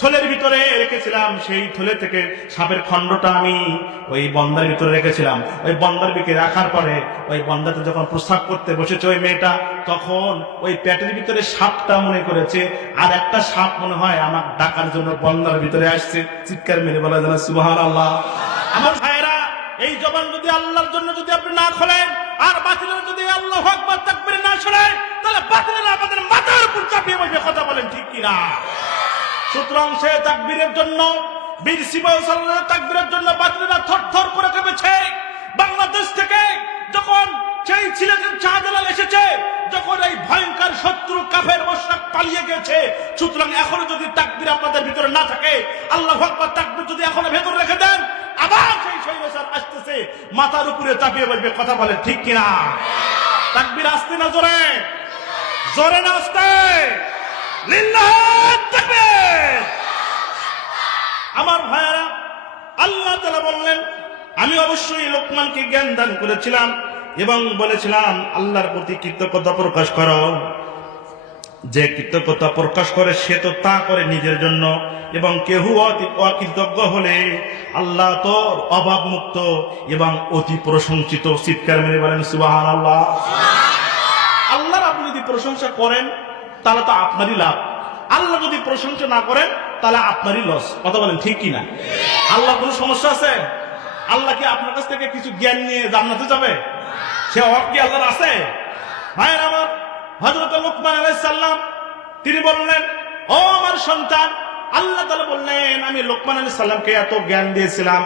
থলের ভিতরে রেখেছিলাম, সেই থলে থেকে সাপের খণ্ডটা আমি ওই বন্দার ভিতরে রেখেছিলাম। ওই বন্দার দিকে রাখার পরে ওই বন্দাতে যখন প্রস্রাব করতে বসেছে ওই মেয়েটা, তখন ওই পেটের ভিতরে সাপটা মনে করেছে আর একটা সাপ মনে হয় আমার ডাকার জন্য বন্দার ভিতরে আসছে। চিৎকার মেরে বলা যেন সুবহানাল্লাহ। আমার ভাইয়েরা, এই জবান যদি আল্লাহর জন্য যদি আপনি না খোলেন আর বাতিলের যদি আল্লাহু আকবার তাকবীর না শোনেন, তাহলে বাতিলেরা আমাদের মাথার উপর চাপিয়ে বসে কথা বলেন, ঠিক কিনা? সুতরাং সে তাকবীরের জন্য, বীর সিপাহী সালারের তাকবীরের জন্য বাতিলেরা থরথর করে কেঁপেছে। বাংলাদেশ থেকে যখন সেই ছিলেন শাহজালাল এসেছে, যখন এই ভয়ঙ্কর শত্রু কাফের মুশরিক পালিয়ে গেছে, সুতরাং এখনো যদি তাকবীর আপনাদের ভিতরে না থাকে, আল্লাহু আকবার তাকবীর যদি এখনো ভেতরে রেখে দেন, আবার সেই শৈলশার আসতেছে মাথার উপরে চাপিয়ে বলবে, কথা বলে, ঠিক কিনা? তাকবীর আসতে না জোরে, জোরে না আসতে? লিল্লাহ তাকবীর। আমার ভাইয়েরা, আল্লাহ তাআলা বললেন, আমি অবশ্যই লোকমানকে জ্ঞান দান করেছিলাম এবং বলেছিলাম আল্লাহর প্রতি কৃতজ্ঞতা প্রকাশ করো। যে কৃতজ্ঞতা প্রকাশ করে সে তো তা করে নিজের জন্য, এবং কেহ অকৃতজ্ঞ হলে আল্লাহ তো অভাব মুক্ত এবং অতি প্রশংসিত। চিৎকার মেরে বলেন সুবহানাল্লাহ। আল্লাহর আপনি যদি প্রশংসা করেন তাহলে তো আপনারই লাভ, আল্লাহ যদি প্রশংসা না করেন তাহলে আপনারই লস। কথা বলেন, ঠিক কিনা? আল্লাহ কোনো সমস্যা আছে? আল্লাহ কি আপনার কাছ থেকে কিছু জ্ঞান নিয়ে জান্নাতে যাবে? সে হক কি আল্লাহর আছে? ভাইয়ের আমার, হযরত লুকমান আলাইহিস সালাম তিনি বললেন, ও আমার সন্তান, আল্লাহ তাআলা বললেন আমি লুকমান আলাইহিস সালামকে এত জ্ঞান দিয়েছিলাম,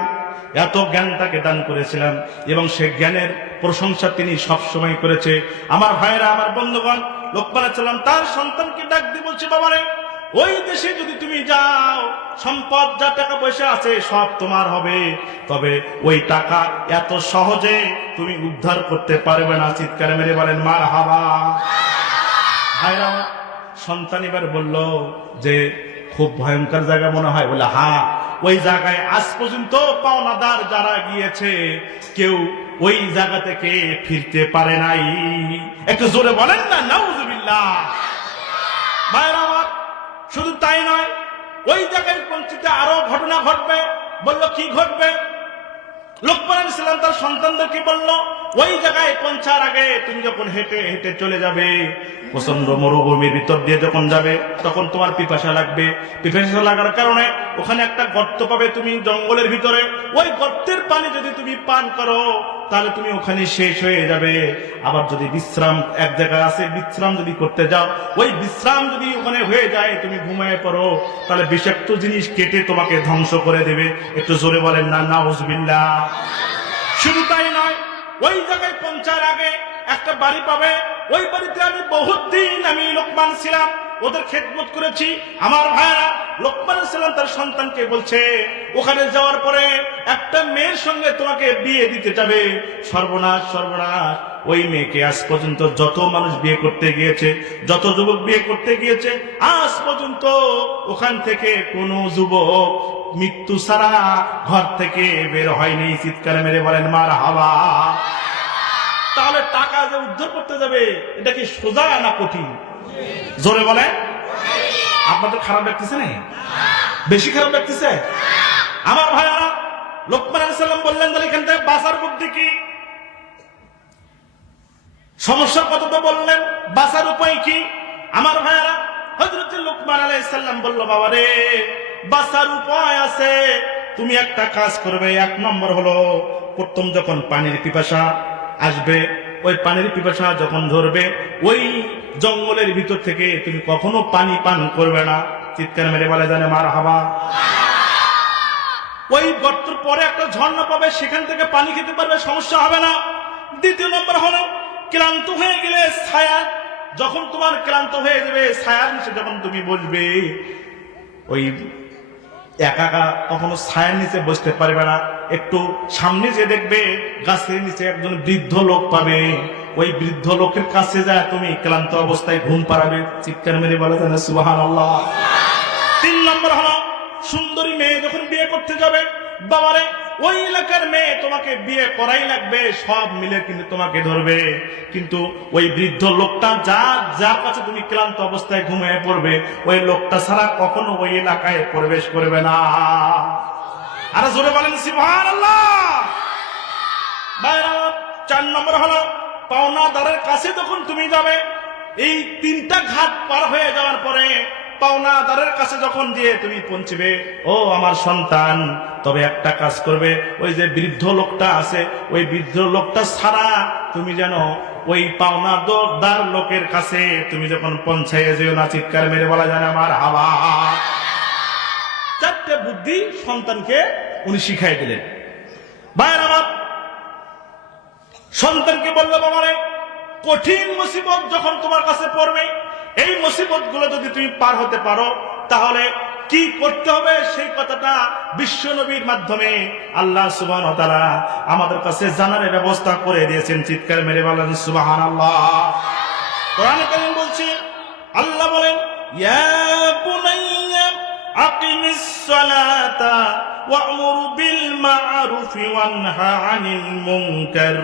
এত জ্ঞান তাকে দান করেছিলাম, এবং সে জ্ঞানের প্রশংসা তিনি সবসময় করেছে। আমার ভাইয়েরা, আমার বন্ধুগণ, লুকমান আলাইহিস সালাম তার সন্তানকে ডাক দিয়ে বলছে, বাবারে, ওই দেশে যদি তুমি যাও, সম্পদ যা টাকা পয়সা আছে সব তোমার হবে, তবে ওই টাকা এত সহজে তুমি উদ্ধার করতে পারবে না। চিৎকার মেরে বলেন মারহাবা। ভাইরা, সন্তান এবার বলল যে খুব ভয়ঙ্কর জায়গা মনে হয়। বলে, হ্যাঁ, ওই জায়গায় আজ পর্যন্ত পাওনাদার যারা গিয়েছে কেউ ওই জায়গা থেকে ফিরতে পারে নাই। একটু জোরে বলেন না নাউজুবিল্লাহ। ভাইরা আমার, শুধু তাই নয়, ওই জায়গায় পৌঁছতে আরো ঘটনা ঘটবে। বলল, কি ঘটবে? লুকমান আলাইহিস সালাম তার সন্তানদেরকে বলল, ওই জায়গায় পৌঁছার আগে তুমি যখন হেঁটে হেঁটে চলে যাবে, প্রচন্ড মরুভূমির ভিতর দিয়ে যখন যাবে, তখন তোমার পিপাসা লাগবে। পিপাসা লাগার কারণে ওখানে একটা গর্ত পাবে তুমি জঙ্গলের ভিতরে। ওই গর্তের পানি যদি তুমি পান করো তাহলে তুমি ওখানে শেষ হয়ে যাবে। আবার যদি বিশ্রাম এক জায়গায় আছে, বিশ্রাম যদি করতে যাও, ওই বিশ্রাম যদি ওখানে হয়ে যায়, তুমি ঘুমিয়ে পড়ো, তাহলে বিষাক্ত জিনিস কেটে তোমাকে ধ্বংস করে দেবে। একটু জোরে বলেন না নাউজুবিল্লাহ। শুধু তাই নয়, ওই জায়গায় পৌঁছার আগে একটা বাড়ি পাবে। ওই বাড়িতে আমি বহুত দিন আমি লুকমান ছিলাম, ওদের খেদমত করেছি। আমার ভাইরা, লুকমান আলাইহিস সালাম তার সন্তানকে বলছে, ওখানে যাওয়ার পরে একটা মেয়ের সঙ্গে তোমাকে বিয়ে দিতে যাবে। সর্বনাশ, সর্বনাশ! ওই মেয়েকে আজ পর্যন্ত যত মানুষ বিয়ে করতে গিয়েছে, যত যুবক বিয়ে করতে গিয়েছে, আজ পর্যন্ত ওখান থেকে কোনো যুবক মৃত্যু ছাড়া ঘর থেকে বের হয়নি। চিৎকার মেরে বলেন মারহাবা। তাহলে টাকা যে উদ্ধার করতে যাবে, এটা কি সোজা না কঠিন? জোরে বলে। আপনাদের খারাপ লাগতেছে না? বেশি খারাপ লাগতেছে? আমার ভাইয়ারা, লুকমান আলাইহিস সালাম বললেন, তাহলে এখান থেকে বাঁচার বুদ্ধি কি? সমস্যার কথা তো বললেন, বাঁচার উপায় কি? আমার ভাইয়ারা, হযরত লুকমান আলাইহিস সালাম বলল, বাবারে, বাঁচার উপায় আছে। তুমি একটা কাজ করবে। এক নম্বর হলো, প্রথম যখন পানির পিপাসা আসবে, ওই পানির পিপাসা যখন ধরবে, ওই জঙ্গলের ভিতর থেকে তুমি কখনো পানি পান করবে না। চিৎকার মেরে বলে জানে মারহাবা। ওই গর্তের পরে একটা ঝর্ণা পাবে, সেখান থেকে পানি খেতে পারবে, সমস্যা হবে না। দ্বিতীয় নম্বর হলো, ক্লান্ত হয়ে গেলে ছায়া, যখন তোমার ক্লান্ত হয়ে যাবে, ছায়ার নিচে যখন তুমি বসবে, ওই একা একা কখনো ছায়ার নিচে বসতে পারবে না। একটু সামনে যে দেখবে গাছের নিচে একজন বৃদ্ধ লোক পাবে, ওই বৃদ্ধ লোকের কাছে যায় তুমি ক্লান্ত অবস্থায় ঘুম পাড়াবে। চিৎকার মেরে বলে সুবহানাল্লাহ। তিন নম্বর হলো, সুন্দরী মেয়ে যখন বিয়ে করতে যাবে, বাবারে, ওই এলাকার মেয়ে তোমাকে বিয়ে করাই লাগবে, সব মিলে কিন্তু তোমাকে ধরবে। কিন্তু ওই বৃদ্ধ লোকটা যার কাছে তুমি ক্লান্ত অবস্থায় ঘুমিয়ে পড়বে, ওই লোকটা ছাড়া কখনো ওই এলাকায় প্রবেশ করবে না। আর জোরে বলেন সুবহানাল্লাহ। ভাইরা, 4 নম্বর হলো পাওনাদারের কাছে যখন তুমি যাবে, এই 3টা ঘাট পার হয়ে যাওয়ার পরে পাওনাদারের কাছে যখন দিয়ে তুমি পৌঁছবে, ও আমার সন্তান, তবে একটা কাজ করবে, ওই যে বৃদ্ধ লোকটা আছে, ওই বৃদ্ধ লোকটা ছাড়া তুমি যেন ওই পাওনাদার লোকের কাছে তুমি যখন পৌঁছাইয়ে যেও না। চিৎকার মেরে বলা যায় আমার হাওয়া। 4টে বুদ্ধি সন্তানকে উনি শিখাই দিলেন। ভাইরা আমার, সন্তানকে বললো, বাবারে, কঠিন মুসিবত যখন তোমার কাছে পড়বে, এই মুসিবত গুলো যদি তুমি পার হতে পারো, তাহলে কি করতে হবে সেই কথাটা বিশ্ব নবীর মাধ্যমে আল্লাহ সুবহানাহু ওয়া তাআলা আমাদের কাছে জানার ব্যবস্থা করে দিয়েছেন। চিৎকার মেরে বলেন সুবহানাল্লাহ। কোরআনে কারীম বলছে, আল্লাহ বলেন, ইয়া বুনাইয়া আকিমিস সালাতা ওয়া'মুর বিল মা'রুফ ওয়ানহা আনিল মুনকার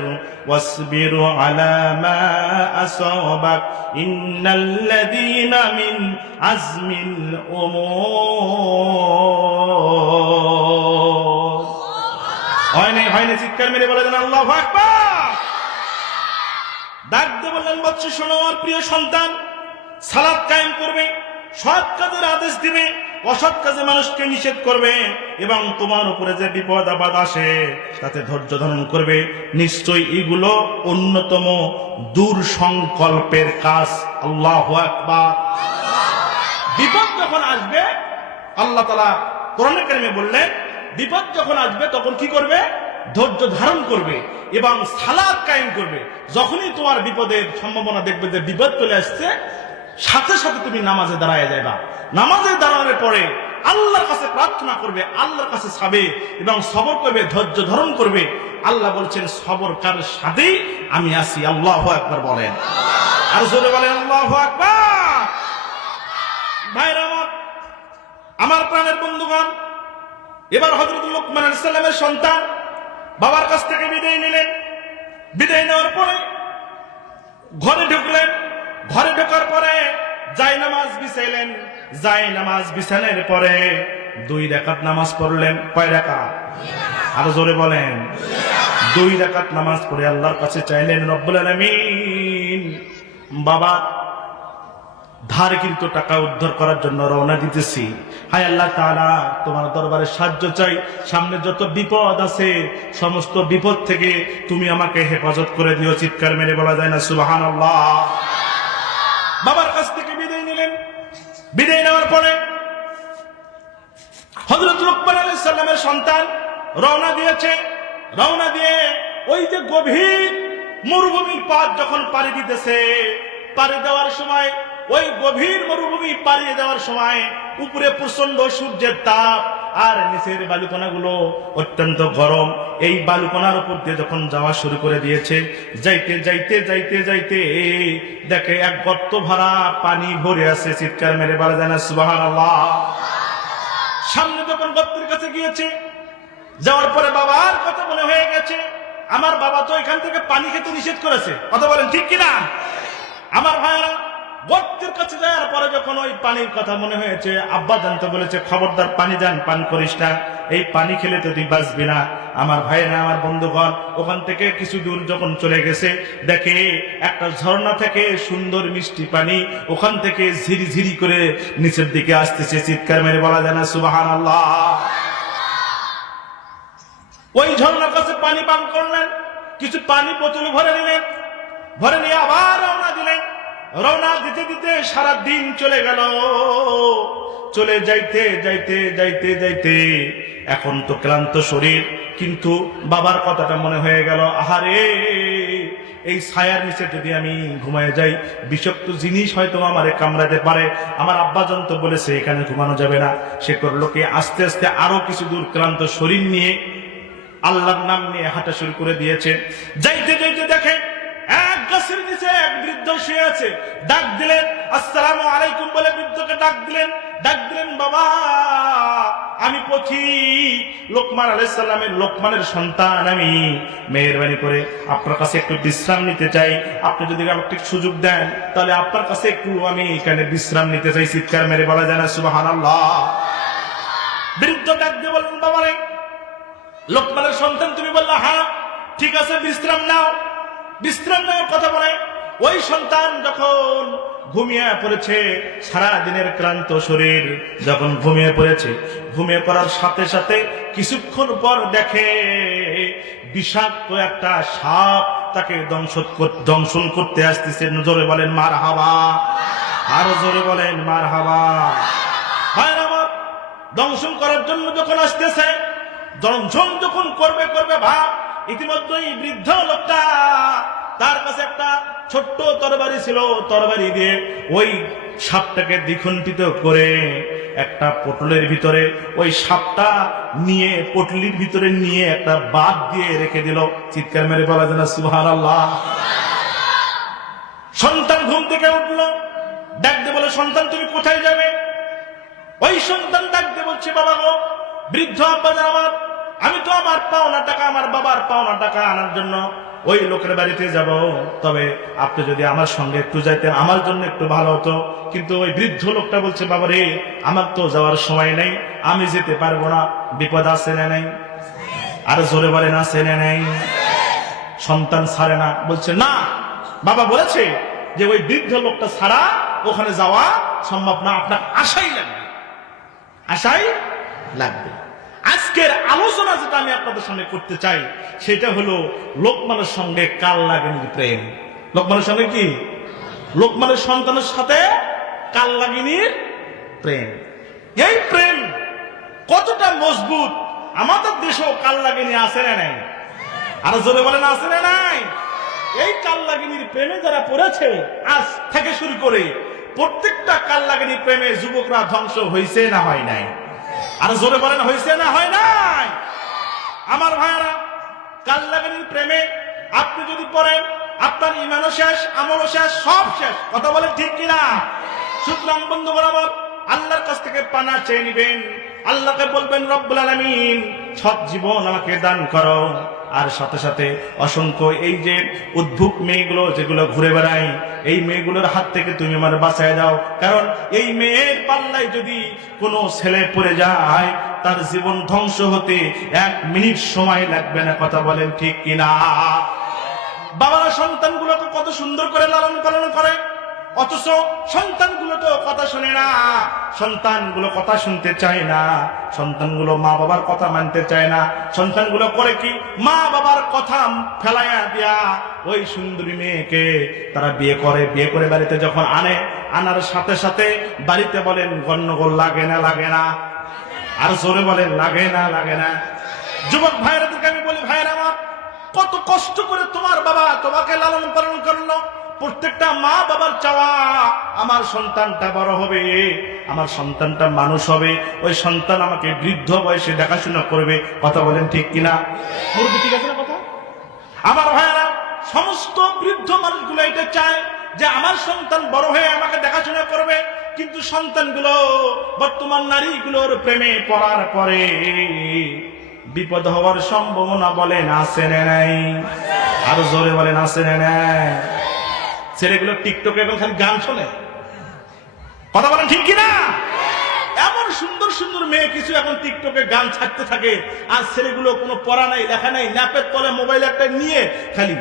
ওয়াসবির আলা মা আসাবাক ইন্নাল্লাযীনা মিন আজমিল উমুর। হয়নি চিৎকার মেরে বলে দেন আল্লাহু আকবার। ডাক দিয়ে বললেন, বাচ্চা শোনো, আমার প্রিয় সন্তান, সালাত কায়েম করবে, সৎ কাজের আদেশ দিবে, অসৎ কাজে মানুষকে নিষেধ করবে, এবং তোমার উপরে যে বিপদ আপদ আসে তাতে ধৈর্য ধারণ করবে। নিশ্চয়ই এগুলো অন্যতম দূর সংকল্পের কাজ। আল্লাহু আকবার। বিপদ যখন আসবে, আল্লাহ তাআলা কোরআনে কারিমে বললেন, বিপদ যখন আসবে তখন কি করবে? ধৈর্য ধারণ করবে এবং সালাত কায়েম করবে। যখনই তোমার বিপদের সম্ভাবনা দেখবে যে বিপদ চলে আসছে, সাথে সাথে তুমি নামাজে দাঁড়ায় যাবা। নামাজে দাঁড়ানোর পরে আল্লাহর কাছে প্রার্থনা করবে, আল্লাহর কাছে চাবে এবং সবর করবে, ধৈর্য ধারণ করবে। আল্লাহ বলছেন, সবরকার সাথেই আমি আছি। আল্লাহু আকবার বলেন, আর জোরে বলেন আল্লাহু আকবার। ভাইরা আমার প্রাণের বন্ধুগণ, এবার হযরত লুকমান আলাইহিস সালামের সন্তান বাবার কাছ থেকে বিদায় নিলেন। বিদায় নেওয়ার পরে ঘরে ঢুকলেন। ঘরে ঢোকার পরে জায়নামাজ বিছাইলেন। জায়নামাজ বিছানোর পরে 2 রাকাত নামাজ পড়লেন। কয় রাকাত? আরো জোরে বলেন। 2 রাকাত নামাজ পড়ে আল্লাহর কাছে চাইলেন, রব্বুল আলামিন, বাবা ধারকৃত টাকা উদ্ধার করার জন্য রওনা দিতেছি। হায় আল্লাহ তাআলা, তোমার দরবারে সাহায্য চাই। সামনে যত বিপদ আছে, সমস্ত বিপদ থেকে তুমি আমাকে হেফাজত করে দিও। চিৎকার মেরে বলা যায় না সুবহানাল্লাহ। বাবার কাছ থেকে বিদায় নিলেন। বিদায় নেওয়ার পরে হযরত লুকমান আলাইহিস সালামের সন্তান রওনা দিয়েছে। রওনা দিয়ে ওই যে গভীর মরুভূমির পথ যখন পাড়ি দিতেছে, পাড়ি দেওয়ার সময়, ওই গভীর মরুভূমি পাড়ি দেওয়ার সময় উপরে প্রচন্ড সূর্যের তাপ আর নিচের বালুকণাগুলো অত্যন্ত গরম। এই বালুকণার উপর দিয়ে যখন যাওয়া শুরু করে দিয়েছে, যাইতে যাইতে যাইতে যাইতে দেখে এক গর্ত ভরা পানি ভরে আছে। চিৎকার মেরে বলা যায় না সুবহানাল্লাহ। সামনে যখন গর্তের কাছে গিয়েছে, যাওয়ার পরে বাবার কথা মনে হয়ে গেছে, আমার বাবা তো এখান থেকে পানি খেতে নিষেধ করেছে। কথা বলেন ঠিক কিনা? আমার ভাইরা, গর্তের কাছে যাওয়ার পরে যখন ওই পানির কথা মনে হয়েছে, আব্বা জানতে বলেছে, খবরদার পানি যান পান করিস না, এই পানি খেলে তো তুই বাঁচবি না। আমার ভাইরা, আমার বন্ধুগণ, ওখান থেকে কিছু দূর যখন চলে গেছে, দেখে একটা ঝর্ণা থেকে সুন্দর মিষ্টি পানি ওখান থেকে ঝিরি ঝিরি করে নিচের দিকে আসতেছে। চিৎকার মেরে বলা যায় না সুবহানাল্লাহ। ওই ঝর্ণার কাছে পানি পান করলেন, কিছু পানি বোতলে ভরে নিলেন, ভরে নিয়ে আবার রওনা দিলেন। রওনা দিতে দিতে সারা দিন চলে গেল। চলে যাইতে যাইতে যাইতে যাইতে এখন তো ক্লান্ত শরীর, কিন্তু বাবার কথাটা মনে হয়ে গেল, আহারে, এই ছায়ার নিচে যদি আমি ঘুমায় যাই, বিষাক্ত জিনিস হয়তো আমারে কামড়াতে পারে। আমার আব্বাজান তো বলেছে এখানে ঘুমানো যাবে না। সে করলো কি, আস্তে আস্তে আরো কিছু দূর ক্লান্ত শরীর নিয়ে আল্লাহর নাম নিয়ে হাঁটা শুরু করে দিয়েছে। যাইতে যাইতে দেখে এক গাছের নিচে এক বৃদ্ধ শুয়ে আছে। ডাক দিলেন, আসসালামু আলাইকুম বলে বৃদ্ধকে ডাক দিলেন। ডাক দিলেন, বাবা আমি পথিক, লোকমান আলাইহিস সালামের লোকমানের সন্তান আমি, মেহেরবানি করে আপনার কাছে একটু বিশ্রাম নিতে চাই। আপনি যদি আমাকে সুযোগ দেন তাহলে আপনার কাছে একটু আমি এখানে বিশ্রাম নিতে চাই। চিৎকার মেরে বলা যায় না সুবহানাল্লাহ? বৃদ্ধ ডাক দিয়ে বললেন, বাবা রে, লোকমানের সন্তান তুমি বললা, হ্যাঁ ঠিক আছে বিশ্রাম নাও। বিশ্রাম নেওয়ার কথা বলে ওই সন্তান যখন ঘুমিয়ে পড়েছে, সারা দিনের ক্লান্ত শরীর যখন ঘুমিয়ে পড়েছে, ঘুমিয়ে পড়ার সাথে সাথে কিছুক্ষণ পর দেখে বিষাক্ত একটা সাপ তাকে দংশন করতে আসতেছে। জোরে বলেন মারহাবা, আরো জোরে বলেন মারহাবা। ভাইরা আমার, দংশন করার জন্য যখন আসতেছে, দংশন যখন করবে ভাব, ইতিমধ্যেই বৃদ্ধ লোকটা তার কাছে একটা ছোট্ট তরবারি ছিল, তরবারি দিয়ে ওই সাপটাকে দ্বিখণ্ডিত করে একটা পটলের ভিতরে ওই সাপটা নিয়ে পটলির ভিতরে নিয়ে একটা বাদ দিয়ে রেখে দিল। চিৎকার মেরে বলা যায় না সুবহানাল্লাহ? সন্তান ঘুম থেকে উঠলো, ডাক দিয়ে বলে, সন্তান তুমি কোথায় যাবে? ওই সন্তান ডাক দিয়ে বলছে, বাবা গো, বৃদ্ধ আব্বা আমার, আমি তো আমার পাওনা টাকা, আমার বাবার পাওনা টাকা আনার জন্য ওই লোকের বাড়িতে যাব, তবে আপনি যদি আমার সঙ্গে একটু যাইতেন আমার জন্য একটু ভালো হতো। কিন্তু ওই বৃদ্ধ লোকটা বলছে, বাবা রে, আমার তো যাওয়ার সময় নেই, আমি যেতে পারবো না। বিপদ আছে না নাই? আর জোরে বলেন আছে না নাই? সন্তান ছাড়ে না, বলছে না, বাবা বলেছে যে ওই বৃদ্ধ লোকটা ছাড়া ওখানে যাওয়া সম্ভব না, আপনার আশাই লাগবে, আশাই লাগবে। আজকের আলোচনা যেটা আমি আপনাদের সামনে করতে চাই সেটা হলো লোকমানের সঙ্গে কাল লাগিনীর প্রেম। লোকমানের সঙ্গে কি? লোকমানের সন্তানের সাথে কাল লাগিনীর প্রেম। এই প্রেম কতটা মজবুত, আমাদের দেশেও কাল লাগিনী আছে না নাই? আর জোরে বলেন আছে না নাই? এই কাল লাগিনীর প্রেমে যারা পড়েছে, আজ থেকে শুরু করে প্রত্যেকটা কাল লাগিনীর প্রেমে যুবকরা ধ্বংস হয়েছে না হয় নাই? আর জোরে বলেন হয়েছে না হয় নাই? আমার ভাইরা, কাল লাগানির প্রেমে আপনি যদি পড়েন, আপনার ইমানও শেষ, আমলও শেষ, সব শেষ। কথা বলেন ঠিক কিনা? সুতরাং বন্ধু বরাবর আল্লাহর কাছ থেকে পানা চেয়ে নিবেন, আল্লাহকে বলবেন, রব্বুল আলামিন সৎ জীবন আমাকে দান করো। আর সাথে সাথে অসংখ্য এই যে উদ্ভুক মেয়েগুলো যেগুলো ঘুরে বেড়ায়, এই মেয়েগুলোর হাত থেকে তুমি আমার বাঁচায় দাও। কারণ এই মেয়ের পাল্লায় যদি কোনো ছেলে পড়ে যায়, তার জীবন ধ্বংস হতে 1 মিনিট সময় লাগবে না। কথা বলেন ঠিক কিনা? বাবারা সন্তানগুলোকে কত সুন্দর করে লালন পালন করে, অথচ সন্তানগুলো তো কথা শোনে না, সন্তানগুলো কথা শুনতে চায় না, সন্তানগুলো মা বাবার কথা মানতে চায় না। সন্তানগুলো করে কি, মা বাবার কথা ফেলাইয়া দিয়া ওই সুন্দরী মেয়েকে তারা বিয়ে করে বাড়িতে যখন আনার সাথে সাথে বাড়িতে বলেন গন্ডগোল লাগে না? লাগে না? আর জোরে বলেন লাগে না? লাগে না? যুবক ভাইরাদেরকে আমি বলি, ভাইরা আমার, কত কষ্ট করে তোমার বাবা তোমাকে লালন পালন করলো। প্রত্যেকটা মা বাবার চাওয়া আমার সন্তানটা বড় হবে, আমার সন্তানটা মানুষ হবে, ওই সন্তান আমাকে বৃদ্ধ বয়সে দেখাশোনা করবে। কথা বলেন ঠিক কিনা? মুরব্বি ঠিক আছে না কথা? আমার ভাইয়েরা, সমস্ত বৃদ্ধ মানুষগুলো এটা চায় যে আমার সন্তান বড় হয়ে আমাকে দেখাশোনা করবে। কিন্তু সন্তানগুলো বর্তমান নারীগুলোর প্রেমে পড়ার পরে বিপদ হওয়ার সম্ভাবনা বলেন আছে না নাই? আর জোরে বলেন আছে না নাই? ছেলেগুলো টিকটকে এখন খালি গান শোনে। কথা বলেন ঠিক কিনা? এমন সুন্দর সুন্দর মেয়ে কিছু এখন টিকটকে গান ছাড়তে থাকে, আর ছেলেগুলো কোনো পড়া নাই, লেখা নাই, ন্যাপের তলে মোবাইল একটা নিয়ে খালি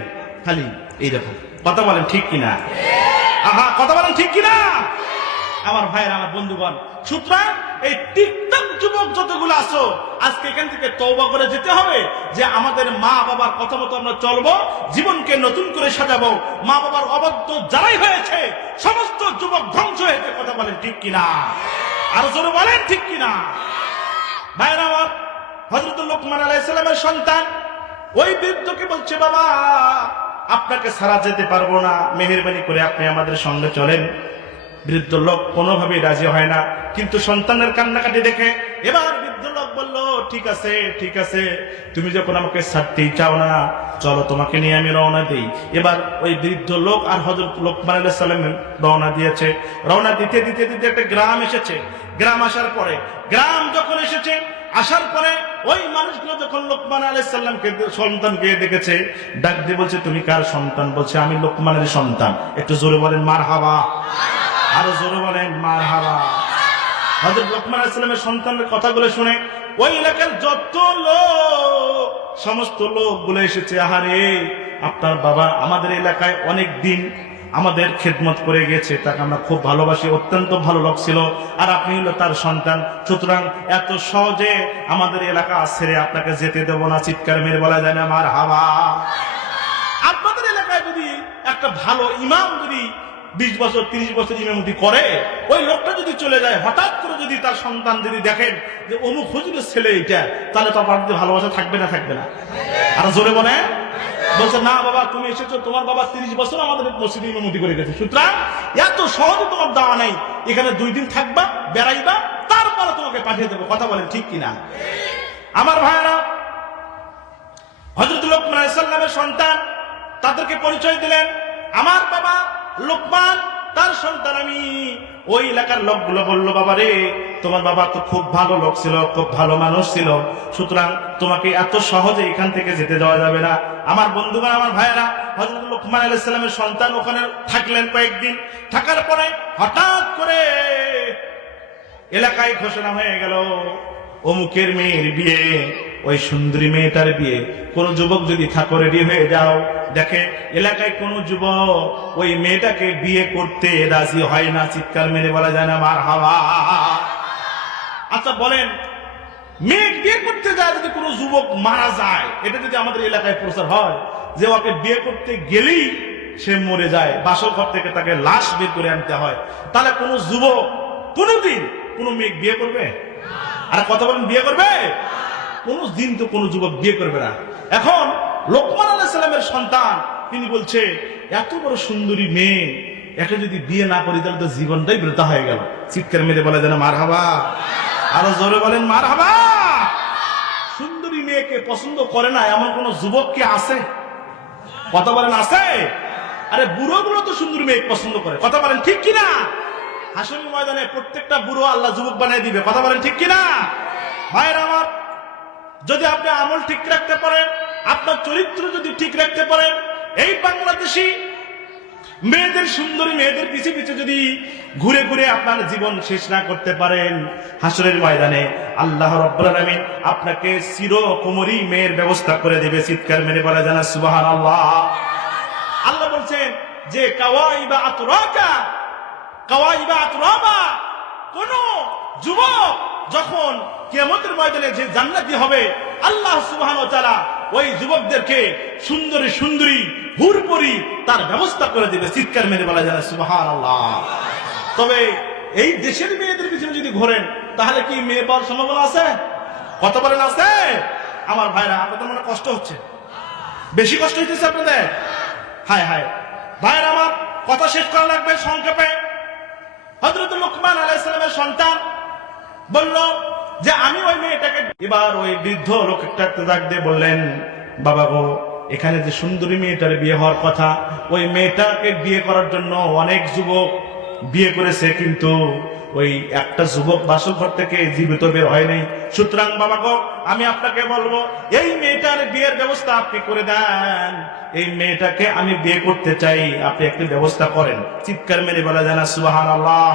খালি এইরকম। কথা বলেন ঠিক কিনা? আহা, কথা বলেন ঠিক কিনা? আমার ভাইয়ের, আমার বন্ধুগণ, সুতরাং এই টিকটক যুবক যতগুলো আছো, আজকে এখান থেকে তওবা করে যেতে হবে যে আমাদের মা বাবার কথা মতো আমরা চলবো, জীবনকে নতুন করে সাজাবো। মা বাবার অবাধ্য যারাই হয়েছে সমস্ত যুবক ধ্বংস হয়েছে। কথা বলেন ঠিক কিনা? আর জোরে বলেন ঠিক কিনা? ভাইরা আমার, হযরত লোকমান আলাইহিস সালামের সন্তান ওই বৃদ্ধকে বলছে, বাবা আপনাকে ছাড়া যেতে পারবো না, মেহেরবানি করে আপনি আমাদের সঙ্গে চলেন। বৃদ্ধ লোক কোনোভাবেই রাজি হয় না। কিন্তু সন্তানের কান্নাকাটি দেখে এবার বৃদ্ধ লোক বলল, ঠিক আছে ঠিক আছে, তুমি যখন আমাকে ছাড়তেই চাও না, চলো তোমাকে নিয়ে আমি রওনা দিই। এবার ওই বৃদ্ধ লোক আর হযরত লোকমান আলাইহিস সালাম রওনা দিয়েছে। রওনা দিতে দিতে দিতে একটা গ্রাম এসেছে। গ্রাম আসার পরে, গ্রাম যখন এসেছে, আসার পরে ওই মানুষগুলো যখন লোকমান আলাইহিস সালামকে সন্তানকে দেখেছে, ডাক দিয়ে বলছে, তুমি কার সন্তান? বলছে, আমি লোকমানের সন্তান। একটু জোরে বলেন মারহাবা, আরো জোরে বলেন মারহাবা। হযরত লোকমান আলাইহিস সালামের সন্তানের কথাগুলো শুনে ওই এলাকার যত লোক, সমস্ত লোকগুলো এসেছে, আহারে আপনার বাবা আমাদের এলাকায় অনেক দিন আমাদের খেদমত করে গেছে, তাকে আমরা খুব ভালোবাসি, অত্যন্ত ভালো লোক ছিল, আর আপনি হলো তার সন্তান, সুতরাং এত সহজে আমাদের এলাকা ছেড়ে আপনাকে যেতে দেব না। চিৎকার মেরে বলা যায় না মারহাবা। আপনাদের এলাকায় যদি একটা ভালো ইমাম যদি 20 বছর 30 বছর ইমামতি করে, ওই লোকটা যদি চলে যায়, হঠাৎ করে যদি তার সন্তান যদি দেখেন যে অমুক হুজুরের ছেলে এটা, তাহলে তো আপনার ভালোবাসা থাকবে না? থাকবে না? আর জোরে বলে বলছে, না বাবা তুমি এসেছো, তোমার বাবা 30 বছর আমাদের মসজিদে ইমামতি করে গেছে, সুতরাং এত সহজে তোমার দাওয়া নাই, এখানে 2 দিন থাকবা, বেড়াইবা, তারপরে তোমাকে পাঠিয়ে দেবো। কথা বলেন ঠিক কিনা? আমার ভাইরা, হযরত লোকমান আলাইহিস সালামের সন্তান তাদেরকে পরিচয় দিলেন, আমার বাবা লোকমান, তার সন্তান আমি। ওই এলাকার লোকগুলো বলল, বাবা রে, তোমার বাবা তো খুব ভালো লোক ছিল, খুব ভালো মানুষ ছিল, সুতরাং তোমাকে এত সহজে এখান থেকে যেতে দেওয়া যাবে না। আমার বন্ধুগণ, আমার ভাইয়েরা, হযরত লোকমান আলাইহিস সালামের সন্তান ওখানে থাকলেন কয়েকদিন। থাকার পরে হঠাৎ করে এলাকায় ঘোষণা হয়ে গেল, অমুকের মেয়ের বিয়ে, ওই সুন্দরী মেয়েটার বিয়ে। কোন যুবক যদি থাকো রেডি হয়ে যাও। দেখে এলাকায় কোন যুবক ওই মেয়েটাকে বিয়ে করতে রাজি হয় না। চিৎকার মেরে বলা যায় না মারহাবা। আচ্ছা বলেন, মেয়ে বিয়ে করতে যায় যদি কোনো যুবক মারা যায়, এটা যদি আমাদের এলাকায় প্রচার হয় যে ওকে বিয়ে করতে গেলেই সে মরে যায়, বাসর ঘর থেকে তাকে লাশ বের করে আনতে হয়, তাহলে কোন যুবক কোনদিন কোন মেয়ে বিয়ে করবে? আর কথা বলেন, বিয়ে করবে? কোন দিন তো কোন যুবক বিয়ে করবে না। এখন লোকমান আলাইহিস সালামের সন্তান, তিনি বলছে, এত বড় সুন্দরী মেয়ে, একে যদি বিয়ে না করি তাহলে তো জীবনটাই বৃথা হয়ে গেল। চিৎকার মেরে বলা যেন মারহাবা, আরো জোরে বলেন মারহাবা। সুন্দরী মেয়েকে পছন্দ করে না এমন কোন যুবক কি আছে? কথা বলেন আছে? আরে বুড়ো বুড়ো তো সুন্দরী মেয়ে পছন্দ করে। কথা বলেন ঠিক কিনা? হাসরের ময়দানে প্রত্যেকটা বুড়ো আল্লাহ যুবক বানিয়ে দিবে। কথা বলেন ঠিক কিনা? ভাইরা আমার, যদি আপনি আমল ঠিক রাখতে পারেন, আপনার চরিত্র যদি ঠিক রাখতে পারেন, এই বাংলাদেশি মেয়েদের, সুন্দরী মেয়েদের পিছে পিছে যদি ঘুরে ঘুরে আপনার জীবন শেষ না করতে পারেন, হাসরের ময়দানে আল্লাহ রাব্বুল আলামিন আপনাকে চিরকুমারী মেয়ের ব্যবস্থা করে দেবে। চিৎকার মেরে বলা জানা সুবহানাল্লাহ। আল্লাহ বলছেন যে কাওয়াইবা আতরাকা, কাওয়াইবা আতরাবা, কোন যুবক যখন কিয়ামতের ময়দানে যে জান্নাতি হবে, আল্লাহ সুবহানাহু ওয়া তাআলা ওই যুবকদেরকে সুন্দরী সুন্দরী হুরপরি তার ব্যবস্থা করে দিবে। চিৎকার মেরে বলা যায় সুবহানাল্লাহ। তবে এই দেশের মেয়েদের পিছনে যদি ঘোরেন, তাহলে কি মেয়ে পাওয়ার সম্ভাবনা আছে? কত বলেন আছে? আমার ভাইরা, আপনাদের মনে কষ্ট হচ্ছে, বেশি কষ্ট হইতেছে আপনাদের? হায় হায় ভাইরা আমার, কথা শেষ করা লাগবে সংক্ষেপে। হযরত লোকমান আলাইহিস সালামের সন্তান বলল যে আমি ওই মেয়েটাকে, এবার ওই বৃদ্ধ লোক একটা ডাক দিয়ে বললেন, বাবা গো, এখানে যে সুন্দরী মেয়েটার বিয়ে হওয়ার কথা, ওই মেয়েটাকে বিয়ে করার জন্য অনেক যুবক বিয়ে করেছে, কিন্তু ওই একটা যুবক বাসর ঘর থেকে জীবিত বের হয় নাই। সুতরাং বাবা গো, আমি আপনাকে বলবো, এই মেয়েটার বিয়ের ব্যবস্থা আপনি করে দেন। এই মেয়েটাকে আমি বিয়ে করতে চাই, আপনি একটু ব্যবস্থা করেন। চিৎকার মেরে বলা যায় না সুবহানাল্লাহ।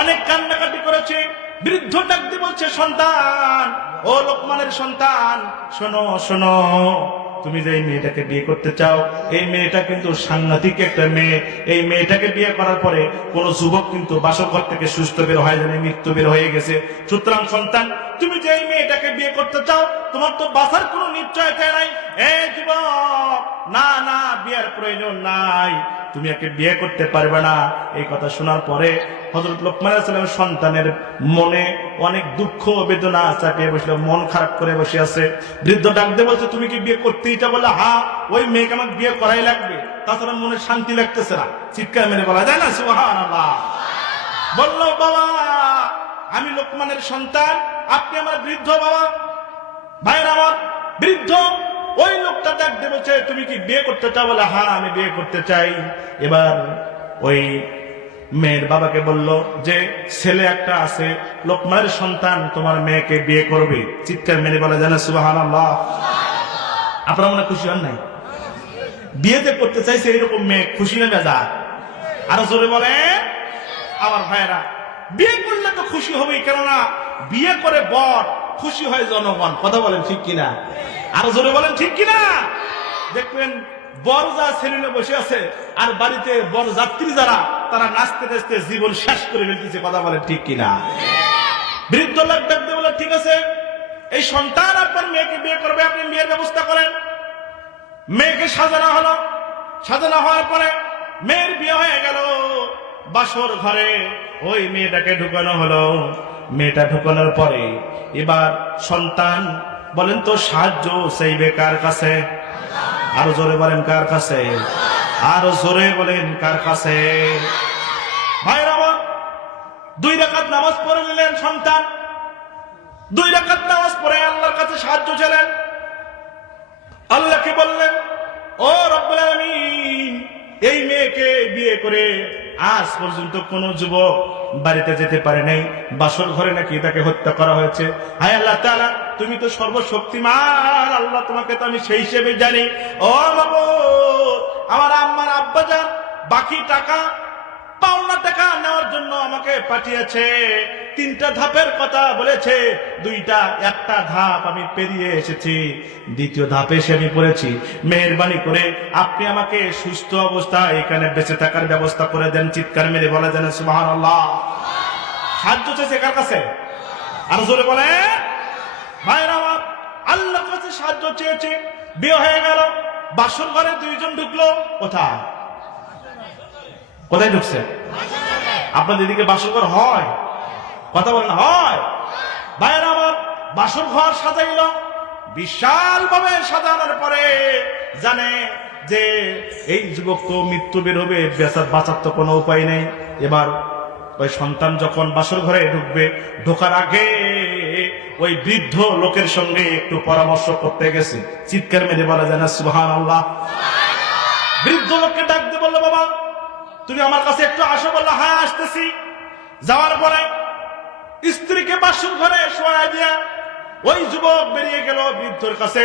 অনেক কান্নাকাটি করেছে। বৃদ্ধ ডাক দিয়ে বলছে, সন্তান, ও লোকমানের সন্তান, শোনো শোনো, তুমি যে এই মেয়েটাকে বিয়ে করতে চাও, এই মেয়েটা কিন্তু সাংঘাতিক একটা মেয়ে। এই মেয়েটাকে বিয়ে করার পরে কোন যুবক কিন্তু বাসঘর থেকে সুস্থ বের হয় না, মৃত্যু বের হয়ে গেছে। সুতরাং সন্তান, তুমি যে এই মেয়েটাকে বিয়ে করতে চাও, তোমার তো বাঁচার কোনো নিশ্চয়তা নাই। এ যুবক, না না, বিয়ের প্রয়োজন নাই। তুমি একে বিয়ে করতে পারবে না। এই কথা শোনার পরে হযরত লোকমান আলাইহিস সালামের সন্তানের মনে অনেক দুঃখ বেদনা চাপিয়ে বসল, মন খারাপ করে বসে আছে। বৃদ্ধ ডাক দিয়ে বলছে, তুমি কি বিয়ে করতেই চাও? বলে, হ্যাঁ, ওই মেয়েকে আমার বিয়ে করাই লাগবে, তাছাড়া মনে শান্তি লাগতেছে না। চিৎকার মেরে বলা যায় না সুবহানাল্লাহ। বলল, বাবা আমি লোকমানের সন্তান, আপনি আমার বৃদ্ধ বাবা। ভাইরা আমার, বৃদ্ধ ওই লোকটা ডাক দিয়ে বলছে, তুমি কি বিয়ে করতে চাও? বলে, হ্যাঁ আমি বিয়ে করতে চাই। এবার ওই মেয়ের বাবাকে বলল যে ছেলে একটা আছে, লোকমানের সন্তান, তোমার মেয়েকে বিয়ে করবে। চিৎকার মেরে বলা যায় না সুবহানাল্লাহ। আপনারা মনে খুশি হন নাই? বিয়েতে করতে চাইছে এরকম মেয়ে, খুশি না বেজার? আরো জোরে বলে আমার ভাইয়েরা, বিয়ে করলে তো খুশি হবেই, কেননা বিয়ে করে বর, খুশি হয় জনগণ। কথা বলেন ঠিক কিনা? আরো জোরে বলেন ঠিক কিনা? দেখবেন বর যা ছেলে বসে আছে, আর বাড়িতে বর যাত্রী যারা, তারা নাচতে নাচতে জীবন শেষ করে ফেলতেছে। কথা বলেন ঠিক কিনা? বৃদ্ধ লোক ডাকতে বলে, ঠিক আছে, এই সন্তান আপনার মেয়েকে বিয়ে করবে, আপনি বিয়ের ব্যবস্থা করেন। মেয়েকে সাজানো হলো। সাজানো হওয়ার পরে মেয়ের বিয়ে হয়ে গেল। বাসর ঘরে ওই মেয়েটাকে ঢুকানো হলো। মেয়েটা ঢুকানোর পরে এবার সন্তান, বলেন তো সাহায্য চাইবে কার কাছে? আরো জোরে বলেন কার কাছে? আরো জোরে বলেন কার কাছে? ভাইরা আমার, 2 রাকাত নামাজ পড়ে নিলেন সন্তান। 2 রাকাত নামাজ পড়ে আল্লাহর কাছে সাহায্য চাইলেন। আল্লাহকে বললেন, ও রব্বুল আলামিন, এই মেয়েকে বিয়ে করে আজ পর্যন্ত কোন যুবক বাড়িতে যেতে পারে নাই, বাসর ঘরে নাকি তাকে হত্যা করা হয়েছে। হায় আল্লাহ তাআলা, তুমি তো সর্বশক্তিমান আল্লাহ, তোমাকে তো আমি সেই হিসেবে জানি। ও মাবুদ, আমার আম্মার আব্বাজান বাকি টাকা, পাওনা টাকা নেওয়ার জন্য আমাকে পাঠিয়েছে। 3টা ধাপের কথা বলেছে, 2টা, 1টা ধাপ আমি পেরিয়ে এসেছি, 2য় ধাপে এসে আমি পড়েছি। মেহেরবানি করে আপনি আমাকে সুস্থ অবস্থায় এখানে বেঁচে থাকার ব্যবস্থা করে দেন। চিৎকার মেরে বলা যেন সুবহানাল্লাহ। সাহায্য চেয়েছে কার কাছে? আর জোরে বলে ভাইরা আমার, আল্লাহর কাছে সাহায্য চেয়েছে। বিয়ে হয়ে গেল। বাসর ঘরে 2 জন ঢুকলো। কোথায় কোথায় ঢুকছে? আপনাদের দিকে বাসর ঘর হয়? কথা বলেন হয়? ভাইরা আমার, বাসর ঘর সাজাইল। বিশাল ভাবে সাজানোর পরে জানে যে এই যুবক তো মৃত্যু বের হবে, বাঁচার তো কোনো উপায় নেই। এবার ওই সন্তান যখন বাসর ঘরে ঢুকবে, ঢোকার আগে ওই বৃদ্ধ লোকের সঙ্গে একটু পরামর্শ করতে গেছে। চিৎকার মেরে বলা যায় না সুবহানাল্লাহ। বৃদ্ধ লোককে ডাক দিয়ে বললো, বাবা তুমি আমার কাছে একটু আসো। বললো, হ্যাঁ আসতেছি। যাওয়ার পরে স্ত্রীকে বাসর ঘরে শোয়া দিয়া ওই যুবক বেরিয়ে গেল বৃদ্ধর কাছে।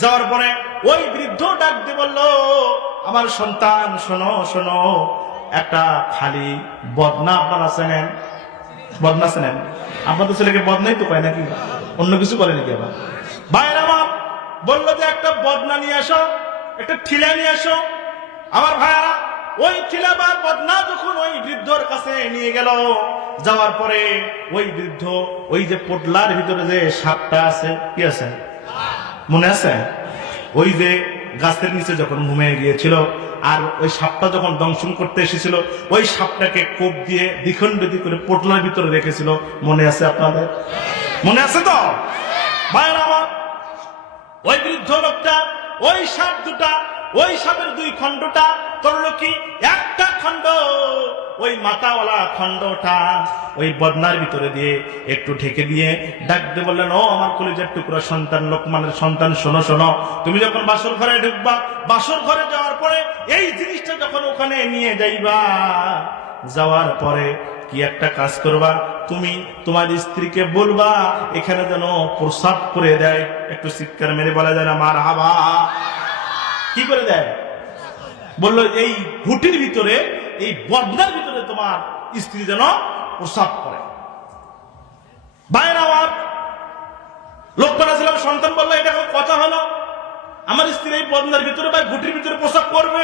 যাওয়ার পরে ওই বৃদ্ধ ডাক দিয়ে বললো, আমার সন্তান শোনো শোনো, একটা খালি বদনা আপনারা চেনেন? বদনা চেনেন? আপনাদের ছেলেকে বদনাই তো পায় নাকি, অন্য কিছু করে নাকি? আবার ভাইরা আমার বললো যে একটা বদনা নিয়ে আসো, একটা ঠিলা নিয়ে আসো। আমার ভাইয়ারা ওই ঠিলা বা বদনা যখন ওই বৃদ্ধর কাছে নিয়ে গেল, যাওয়ার পরে ওই বৃদ্ধ ওই যে পোটলার ভিতরে যে সাপটা আছে, কি আছে মনে আছে? ওই যে গাছের নিচে যখন ঘুমিয়ে গিয়েছিল, আর ওই সাপটা যখন দংশন করতে এসেছিল, ওই সাপটাকে কোপ দিয়ে দ্বিখণ্ডিত করে পোটলার ভিতরে রেখেছিল। মনে আছে আপনাদের? মনে আছে তো ভাইরা আমার? ওই বৃদ্ধ লোকটা ওই সাপ দুটা, ওই সাপের 2 খণ্ডটা করলো কি, একটা খণ্ড ওই মাথাওয়ালা খণ্ডটা ওই বদনার ভিতরে দিয়ে একটু ঢেকে দিয়ে ডাক দিয়ে বললেন, ও আমার কলিজার টুকরা সন্তান, লোকমানের সন্তান, শোনো শোনো, তুমি যখন বাসর ঘরে ঢুকবা, বাসর ঘরে যাওয়ার পরে এই জিনিসটা যখন ওখানে নিয়ে যাইবা, যাওয়ার পরে কি একটা কাজ করবা, তুমি তোমার স্ত্রীকে বলবা এখানে যেন প্রসাব করে দেয়। একটু চিৎকার মেরে বলা যায় না মারহাবা? কি করে দেয়? বললো এই ঘুটির ভিতরে, এই বদনার ভিতরে তোমার স্ত্রী যেন প্রসাব করে। ভাইরা আমার, লোকমান আলাইহিস সালাম সন্তান বললো, এটা কথা হলো? আমার স্ত্রী এই বদনার ভিতরে বা ঘুটির ভিতরে প্রসাব করবে?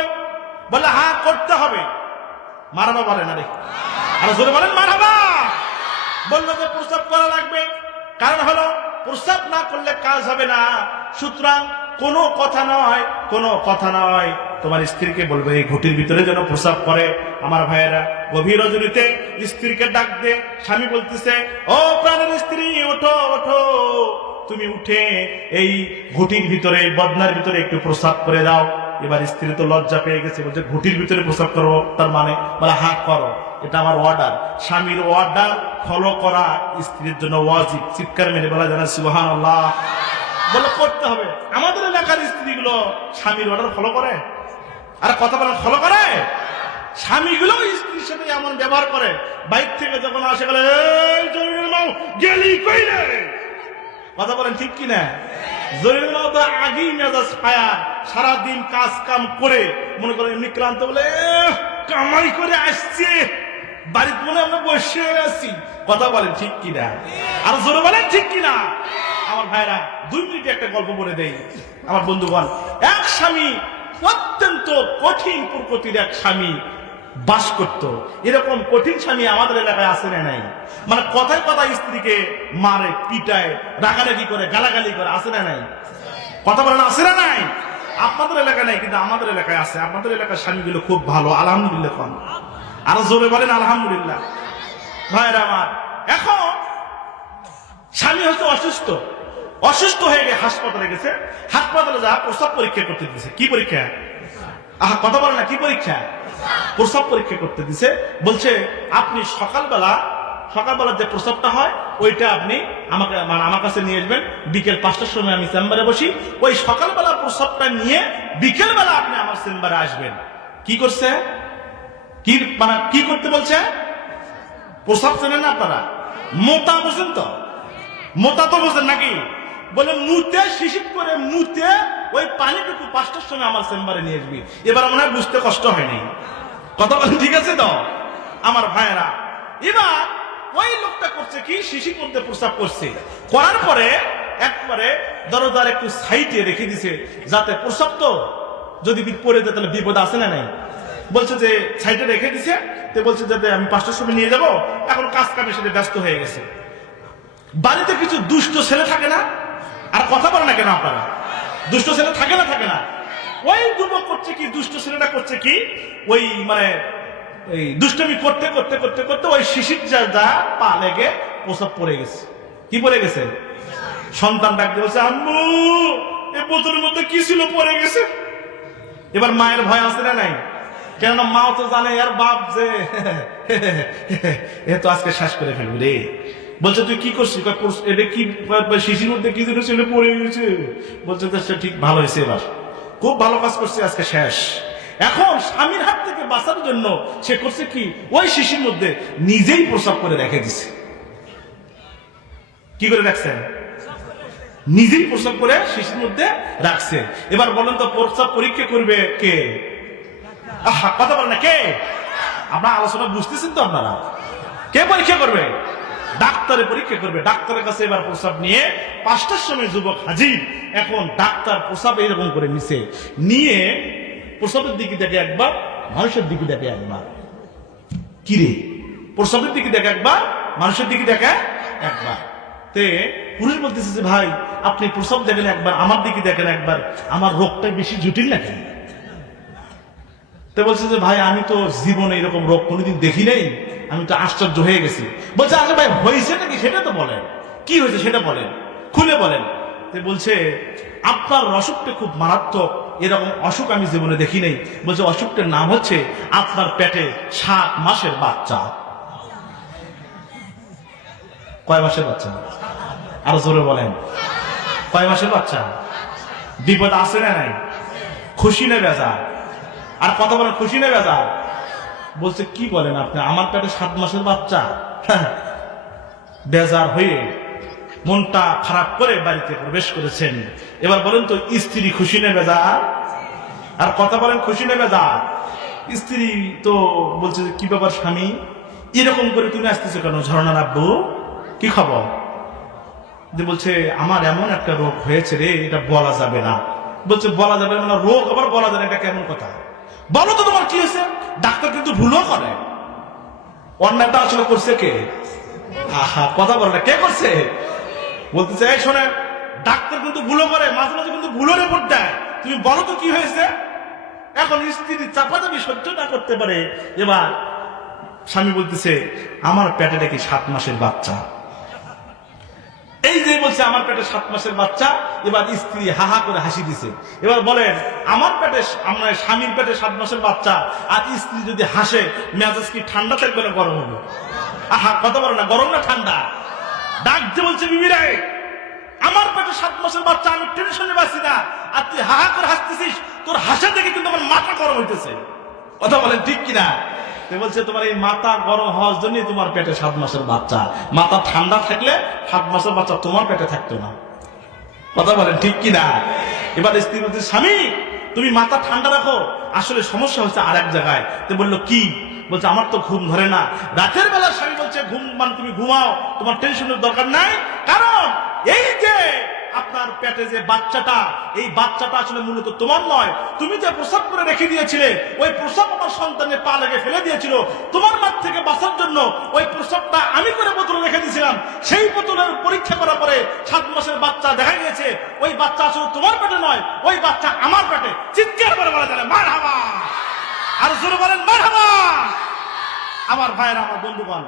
বলে, হ্যাঁ করতে হবে। মারহাবা বলেন? আরে আর জোরে বলেন মারহাবা। বললো যে প্রসাব করা লাগবে, কারণ হলো প্রসাব না করলে কাজ হবে না। সুতরাং কোনো কথা নয়, কোনো কথা নয়, তোমার স্ত্রীকে বলবে এই ঘটির ভিতরে যেন প্রস্রাব করে। আমার ভাইয়েরা, গভীর রজনীতে স্ত্রীকে ডাক দে, স্বামী বলতেছে, ও প্রাণের স্ত্রী, ওঠো ওঠো, তুমি উঠে এই ঘটির ভিতরে, বদনার ভিতরে একটু প্রস্রাব করে দাও। এবার স্ত্রী তো লজ্জা পেয়ে গেছে, বলছে ঘটির ভিতরে প্রস্রাব করবো, তার মানে বলে হ্যাঁ করো, এটা আমার অর্ডার। স্বামীর অর্ডার ফলো করা স্ত্রীর জন্য ওয়াজিব। চিৎকার মেরে বলা জানা সুবহানাল্লাহ, বলে করতে হবে। আমাদের এলাকার স্ত্রীগুলো স্বামীর অর্ডার ফলো করে, আর কথা বলেন ফলো করে। স্বামীগুলো স্ত্রীর সাথে এমন ব্যবহার করে, বাইক থেকে যখন আসে গেলে গেলি কইলে, কথা বলেন ঠিক কিনা? জরুরি মাও তো আগেই মেজাজ ফায়ার, সারাদিন কাজ কাম করে মনে করেন এমনি ক্লান্ত, বলে কামাই করে আসছে, বাড়িতে মনে আমরা বসে আছি। কথা বলেন ঠিক কিনা? আর জোরে বলেন ঠিক কিনা? আমার ভাইরা, 2 মিনিটে একটা গল্প বলে দেই। আমার বন্ধুগণ, এক স্বামী, অত্যন্ত কঠিন প্রকৃতির এক স্বামী বাস করত। এরকম কঠিন স্বামী আমাদের এলাকায় আছে না নাই? মানে কথায় কথায় স্ত্রীকে মারে, পিটায়, রাগারাগি করে, গালাগালি করে, আছে না নাই? কথা বলেন আছে না নাই? আপনাদের এলাকায় নাই, কিন্তু আমাদের এলাকায় আছে। আপনাদের এলাকার স্বামীগুলো খুব ভালো, আলহামদুলিল্লাহ। কম আরো জোরে বলেন আলহামদুলিল্লাহ। ভাইরা আমার, এখন স্বামী হচ্ছে অসুস্থ, অসুস্থ হয়ে গিয়ে হাসপাতালে গেছে। হাসপাতালে যা প্রস্রাব পরীক্ষা করতে দিছে। কি পরীক্ষা? আহা, কথা বলে না, কি পরীক্ষা? প্রস্রাব পরীক্ষা করতে দিছে। বলছে আপনি সকালবেলা যে প্রস্রাবটা হয় ওইটা আপনি আমাকে, মানে আমার কাছে নিয়ে আসবেন। বিকেল 5টার সময় আমি চেম্বারে বসি, ওই সকালবেলা প্রস্রাবটা নিয়ে বিকেল বেলা আপনি আমার চেম্বারে আসবেন। কি করছে? কি মানে কি করতে বলছে? প্রস্রাব চেনেন না আপনারা? মোটা বোঝেন তো? মোটা তো বোঝেন নাকি? বলে মুতে, শিশির করে মুতে ওই পানিটুকু 5টার সময় আমার চেম্বারে নিয়ে আসবি। এবার মনে হয় বুঝতে কষ্ট হয়নি। কথা বলেন ঠিক আছে তো? আমার ভাইয়েরা, এবার ওই লোকটা করছে কি, শিশির মধ্যে প্রস্রাব করছে, করার পরে একবারে দরজার একটু সাইডে রেখে দিছে, যাতে প্রস্রাব তো যদি পড়ে যায় তাহলে বিপদ আছে না নাই। বলছে যে সাইডে রেখে দিছে, তো বলছে যাতে আমি 5টার সময় নিয়ে যাব। এখন কাজ কামের সাথে ব্যস্ত হয়ে গেছে। বাড়িতে কিছু দুষ্ট ছেলে থাকে না? আর কথা বলে না কেন আপনারা? দুষ্ট ছেলে থাকে না? থাকে না? ওই যুবক করছে কি, দুষ্ট ছেলেটা করছে কি, ওই মানে এই দুষ্টমি করতে করতে করতে করতে ওই শিশির যা পা লেগে প্রস্রাব পড়ে গেছে। কি পড়ে গেছে? সন্তান ডাকতে বলছে, আম্মু এই বোতলের মধ্যে কি ছিল, পড়ে গেছে। এবার মায়ের ভয় আছে না নাই? কেননা মাও তো জানে আর বাপ যে এ তো আজকে শ্বাস করে ফেলবে রে। বলছে তুই কি করছিস? এটা কি শিশির মধ্যে কি যেন ছেলে পড়ে গেছে। বলছে সে ঠিক ভালো হয়েছে, এবার খুব ভালো কাজ করছে, আজকে শেষ। এখন স্বামীর হাত থেকে বাঁচার জন্য সে করছে কি, ওই শিশির মধ্যে নিজেই প্রস্রাব করে রেখে দিছে। কি করে রাখছেন? নিজেই প্রস্রাব করে শিশির মধ্যে রাখছে। এবার বলেন তো প্রস্রাব পরীক্ষা করবে কে? আহা, কথা বলেন না, কে? আপনারা আলোচনা বুঝতেছেন তো? আপনারা কে পরীক্ষা করবে? ডাক্তারে পরীক্ষা করবে। ডাক্তারের কাছে এবার প্রস্রাব নিয়ে 5টার সময় যুবক হাজির। এখন ডাক্তার প্রস্রাব এইরকম করে নিছে, নিয়ে প্রস্রাবের দিকে দেখে একবার, মানুষের দিকে দেখে একবার। কিরে, প্রস্রাবের দিকে দেখে একবার, মানুষের দিকে দেখে একবার। তে পুরুষ বলতেছে যে ভাই আপনি প্রস্রাব দেখেন একবার, আমার দিকে দেখেন একবার, আমার রোগটা বেশি জটিল নাকি? তো বলছে যে ভাই আমি তো জীবনে এরকম রোগ কোনোদিন দেখি নাই, আমি তো আশ্চর্য হয়ে গেছি। বলছে আচ্ছা ভাই হয়েছে নাকি সেটা তো বলেন, কি হয়েছে সেটা বলেন, খুলে বলেন। তো বলছে আপনার অসুখটা খুব মারাত্মক, এরকম অসুখ আমি জীবনে দেখি নাই। বলছে অসুখটার নাম হচ্ছে আপনার পেটে 7 মাসের বাচ্চা। কয় মাসের বাচ্চা? আরো জোরে বলেন, কয় মাসের বাচ্চা? বিপদ আছে না নাই? খুশি না বেজার? আর কথা বলেন, খুশি না বেজার? বলছে কি বলেন আপনি, আমার পেটে 7 মাসের বাচ্চা? বেজার হয়ে মনটা খারাপ করে বাড়িতে প্রবেশ করেছেন। এবার বলেন তো স্ত্রী খুশি না বেজার? আর কথা বলেন, খুশি না বেজার? স্ত্রী তো বলছে কি ব্যাপার স্বামী, এরকম করে তুমি আসতেছো কেন? ঝর্ণার আব্বু কি খবর? যে বলছে আমার এমন একটা রোগ হয়েছে রে, এটা বলা যাবে না। বলছে বলা যাবে না রোগ, আবার বলা যাবে, এটা কেমন কথা? বলো তো তোমার কি হয়েছে। ডাক্তার কিন্তু ভুলও করে, অন্যায়টা আসলে করছে কে? আহা, কথা বলে না, কে করছে? বলতেছে এই শোনে, ডাক্তার কিন্তু ভুলও করে, মাঝে মাঝে কিন্তু ভুলও রিপোর্ট দেয়। তুমি বলো তো কি হয়েছে। এখন স্ত্রী চাপাচাপি সহ্য না করতে পারে, এবার স্বামী বলতেছে আমার পেটে নাকি 7 মাসের বাচ্চা। এই যে বলছে আমার পেটে 7 মাসের বাচ্চা, এবার স্ত্রী হাহা করে হাসি দিছে। এবার বলেন আমার পেটে, আমার স্বামীর পেটে 7 মাসের বাচ্চা, আর স্ত্রী যদি হাসে মেজাজ কি ঠান্ডা থাকবে না গরম হবে? আহা, কথা বলো না, গরম না ঠান্ডা? ডাক যে বলছে বিবিরে, আমার পেটে 7 মাসের বাচ্চা, আমি টেনশনে বাঁচি না, আর তুই হাহা করে হাসতেছিস, তোর হাসা দেখে কিন্তু আমার মাথা গরম হইতেছে। কথা বলেন ঠিক কিনা? বলছে তোমার এই মাথা গরম হওয়ার জন্যই তোমার পেটে 7 মাসের বাচ্চা। মাথা ঠান্ডা থাকলে 7 মাসের বাচ্চা তোমার পেটে থাকতো না। কথা বলেন ঠিক কিনা? এবার স্ত্রী বলছে স্বামী তুমি মাথা ঠান্ডা রাখো, আসলে সমস্যা হচ্ছে আর এক জায়গায়। তো বললো কি? বলছে আমার তো ঘুম ধরে না। রাতের বেলা স্বামী বলছে ঘুম মানে তুমি ঘুমাও, তোমার টেনশনের দরকার নাই, কারণ এই যে আপনার পেটে যে বাচ্চাটা, এই বাচ্চাটা আসলে মূলত তোমার নয়। তুমি যে প্রসব করে রেখে দিয়েছিলে, ওই প্রসব আমার সন্তানের পা লেগে ফেলে দিয়েছিল। তোমার মাঠ থেকে বাঁচার জন্য ওই প্রসবটা আমি করে বোতলে রেখে দিয়েছিলাম। সেই বোতলের পরীক্ষা করার পরে 7 মাসের বাচ্চা দেখা গিয়েছে ওই বাচ্চা আসলে তোমার পেটে নয়, ওই বাচ্চা আমার পেটে। চিৎকার করে বলা যায় মারহাবা, আর জোরে বলেন মারহাবা। আমার ভাইয়েরা, আমার বন্ধুগণ,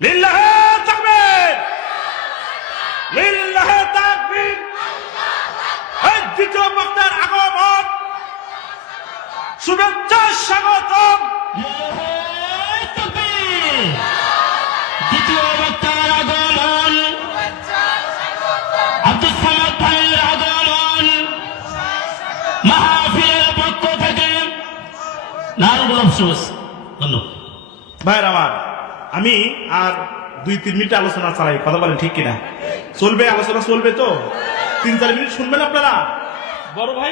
লিল্লাহে তাকবীর, লিল্লাহে তাকবীর। এই দ্বিতীয় বক্তার আগমন, শুভেচ্ছা স্বাগতম। দ্বিতীয় বক্তার আগমন, আব্দুল সামাদ ভাইয়ের আগমন, মাহফিলের পক্ষ থেকে নারুল আফসোস। ধন্যবাদ ভাইয়ের আমার, আমি আর 2-3 মিনিট আলোচনা চালাই। কথা বলেন ঠিক কিনা? চলবে আলোচনা, চলবে তো? 3-4 মিনিট শুনবেন আপনারা? বড় ভাই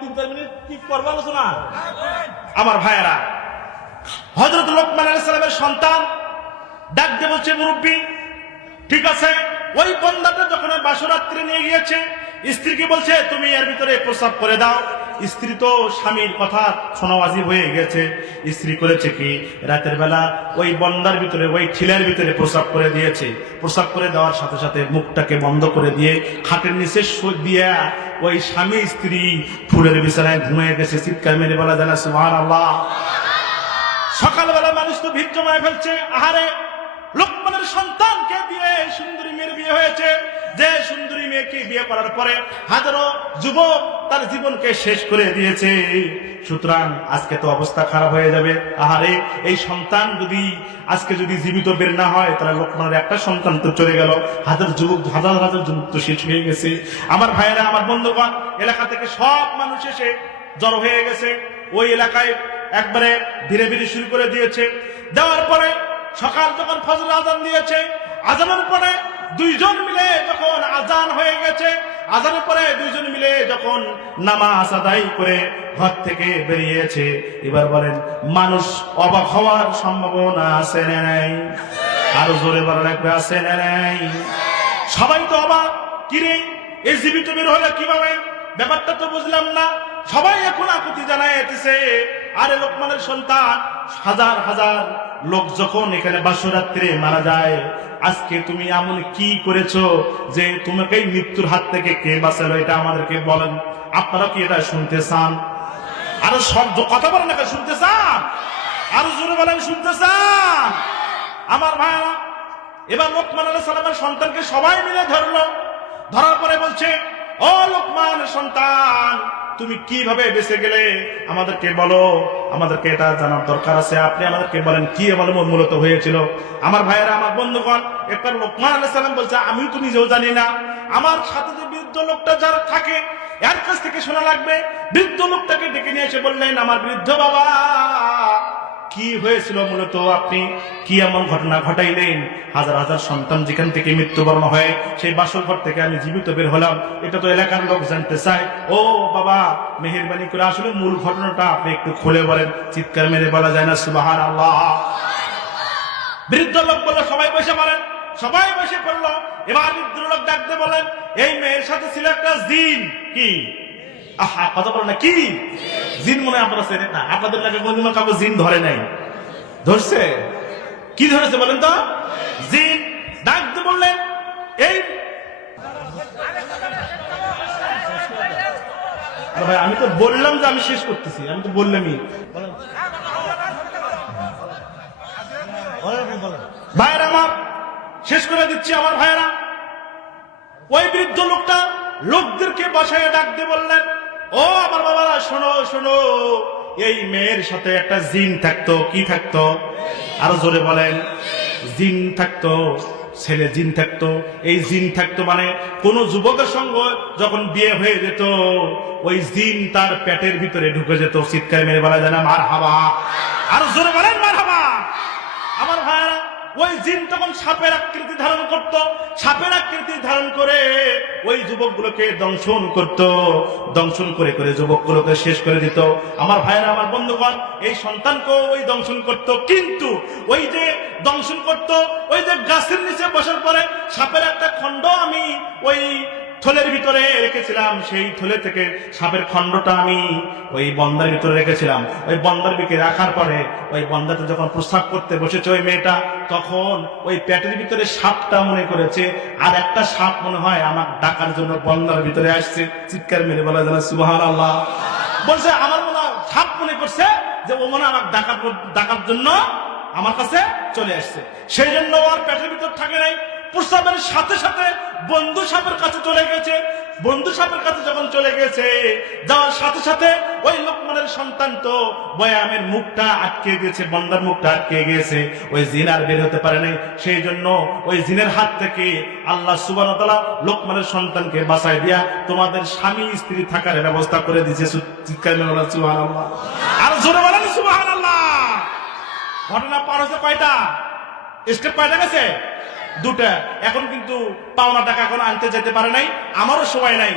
3-4 মিনিট কি করবো আলোচনা? আমার ভাইয়েরা, হযরত লোকমান আলাইহিস সালামের সন্তান ডাক দিয়ে বলছে মুরব্বী, ঠিক আছে, ওই বন্দাটা যখন বাসরাত্রে নিয়ে গিয়েছে, স্ত্রীকে বলছে তুমি এর ভিতরে প্রস্রাব করে দাও। স্ত্রী তো স্বামীর কথা শোনাওয়াজি হয়ে গেছে। স্ত্রী করেছে কি, রাতের বেলা ওই বন্দার ভিতরে, ওই ছিলের ভিতরে প্রস্রাব করে দিয়েছে। প্রস্রাব করে দেওয়ার সাথে সাথে মুখটাকে বন্ধ করে দিয়ে খাটের নিচে দিয়ে ওই স্বামী স্ত্রী ফুলের বিছানায় ঘুমিয়ে গেছে। চিৎকার মেরে বলা যায় না সুবহানাল্লাহ। সকালবেলা মানুষ তো ভিড় জমায় ফেলছে। আহারে, লোকমানের সন্তানকে দিয়ে সুন্দরী মেয়ের বিয়ে হয়েছে, যে সুন্দরী মেয়েকে বিয়ে করার পরে হাজারো যুবক তার জীবনকে শেষ করে দিয়েছে। সুতরাং আজকে তো অবস্থা খারাপ হয়ে যাবে। আহারে, এই সন্তান যদি আজকে যদি জীবিত বের না হয়, তাহলে লোকমানের একটা সন্তান তো চলে গেল, হাজার হাজার যুবক তো শেষ হয়ে গেছে। আমার ভাইয়েরা, আমার বন্ধুগণ, এলাকা থেকে সব মানুষ এসে জড়ো হয়ে গেছে। ওই এলাকায় একবারে ধীরে ধীরে শুরু করে দিয়েছে। দেওয়ার পরে সকাল যখন ফজর আজান দিয়েছে, আজানের পরে 2 জন মিলে যখন আজান হয়ে গেছে, আজানের পরে 2 জন মিলে যখন নামাজ আদায় করে ঘর থেকে বেরিয়েছে, এবার বলেন মানুষ অবাক হওয়ার সম্ভাবনা আছে না নাই? আরো জোরে বলা লাগবে, আছে না নাই? সবাই তো অবাক, কিরে এই জীবিত বের হলো কিভাবে? ব্যাপারটা তো বুঝলাম না। সবাই এখন আকুতি জানাইতেছে, আরে লোকমানের সন্তান, হাজার হাজার লোক যখন এখানে বাসরাত্রে মারা যায়, আজকে তুমি এমন কি করেছো যে তোমাকে মৃত্যুর হাত থেকে কে বাঁচালো? এটা আমাদেরকে বলেন। আপনারা কি এটা শুনতে চান? আরো সব কথা বলেন না, শুনতে চান? আরো জোরে বলেন, শুনতে চান? আমার ভাইরা, এবার লোকমান আলাইহিস সালামের সন্তানকে সবাই মিলে ধরলো। ধরার পরে বলছে, ও লোকমান সন্তান, তুমি কিভাবে বেঁচে গেলে আমাদেরকে বলো, আমাদেরকে এটা জানার দরকার আছে। আপনি আমাদেরকে বলেন কি মূলত হয়েছিল। আমার ভাইয়েরা, আমার বন্ধুগণ, একবার লোকমান আলাইহিস সালাম বলছে, আমিও তো নিজেও জানি না। আমার সাথে যে বৃদ্ধ লোকটা যারা থাকে, এর কাছ থেকে শোনা লাগবে। বৃদ্ধ লোকটাকে ডেকে নিয়ে এসে বললেন, আমার বৃদ্ধ বাবা, কি হয়েছিল মূলত? আপনি কি এমন ঘটনা ঘটাইলেন? হাজার হাজার সন্তান যেখান থেকে মৃত্যুবরণ হয়, সেই বাসর ঘর থেকে আমি জীবিত বের হলাম, এটা তো এলাকার লোক জানতে চায়। ও বাবা, মেহেরবানি করে আসলে মূল ঘটনাটা আপনি একটু খুলে বলেন। চিৎকার মেরে বলা যায় না সুবহানাল্লাহ। বৃদ্ধ লোক বললো, সবাই বসে বলেন। সবাই বসে পড়লো। এবার বৃদ্ধ লোক ডাকতে বলেন, এই মেয়ের সাথে ছিল একটা জিন। কি? আহা, কথা বলো না, কি জিন? মনে হয় আপনারা চেনেন না। আপনাদের লাগে কোনদিন কাউকে জিন ধরে নাই? ধরছে? কি ধরেছে বলেন তো? জিন। ডাকতে বললেন, এই ভাই আমি তো বললাম যে আমি শেষ করতেছি, আমি তো বললামই। ভাইয়েরা আমার, শেষ করে দিচ্ছি আমার ভাইয়েরা। ওই বৃদ্ধ লোকটা লোকদেরকে বাসায় ডাক দিয়ে বললেন, ও আমার বাবারা শোনো শোনো, এই মেয়ের সাথে একটা জিন থাকতো। কি থাকতো? আরো জোরে বলেন। জিন থাকতো, ছেলে জিন থাকতো। এই জিন থাকতো মানে কোন যুবকের সঙ্গে যখন বিয়ে হয়ে যেত, ওই জিন তার পেটের ভিতরে ঢুকে যেত। চিৎকার মেরে বলা যায় না মারহাবা? আরো জোরে বলেন মারহাবা। আমার ভাইয়েরা, ওই জিন তখন সাপের আকৃতি ধারণ করত। সাপের আকৃতি ধারণ করে ওই যুবকগুলোকে দংশন করত। দংশন করে করে যুবকগুলোকে শেষ করে দিত। আমার ভাইয়েরা, আমার বন্ধুগণ, এই সন্তানকেও ওই দংশন করত। কিন্তু ওই যে দংশন করত, ওই যে গাছের নিচে বসার পরে সাপের একটা খণ্ড আমি ওই থলের ভিতরে রেখেছিলাম। সেই থলে থেকে সাপের খণ্ডটা আমি ওই বন্দার ভিতরে রেখেছিলাম। ওই বন্দার ভিতরে রাখার পরে ওই বন্দাতে যখন প্রস্রাব করতে বসেছে ওই মেয়েটা, তখন ওই পেটের ভিতরে সাপটা মনে করেছে আর একটা সাপ মনে হয় আমার ডাকার জন্য বন্দার ভিতরে আসছে। চিৎকার মেরে বলা যায় সুবহানাল্লাহ। বলছে আমার মনে হয় সাপ মনে করছে যে ও মনে হয় আমার ডাকার জন্য আমার কাছে চলে আসছে। সেই জন্য ওর পেটের ভিতর থাকে নাই। প্রস্রাবের সাথে সাথে বন্ধু সাপের কাছে চলে গেছে। বন্ধু সাপের কাছে যখন চলে গেছে, যাওয়ার সাথে সাথে ওই লোকমানের সন্তান তো বয়ামের মুখটা আটকে গেছে, বন্দার মুখটা আটকে গেছে। ওই জিন আর বের হতে পারে নাই। সেই জন্য ওই জিনের হাত থেকে আল্লাহ সুবহানাহু ওয়া তাআলা লোকমানের সন্তানকে বাঁচায় দিয়া তোমাদের স্বামী স্ত্রী থাকার ব্যবস্থা করে দিয়েছে। চিৎকার মেরে বলেন সুবহানাল্লাহ। আর জোরে বলেন সুবহানাল্লাহ। ঘটনা পার হচ্ছে কয়টা? স্টেপ কয়টা গেছে? দুটা। এখন কিন্তু পাওনা টাকা এখন আনতে যেতে পারে নাই, আমারও সময় নাই।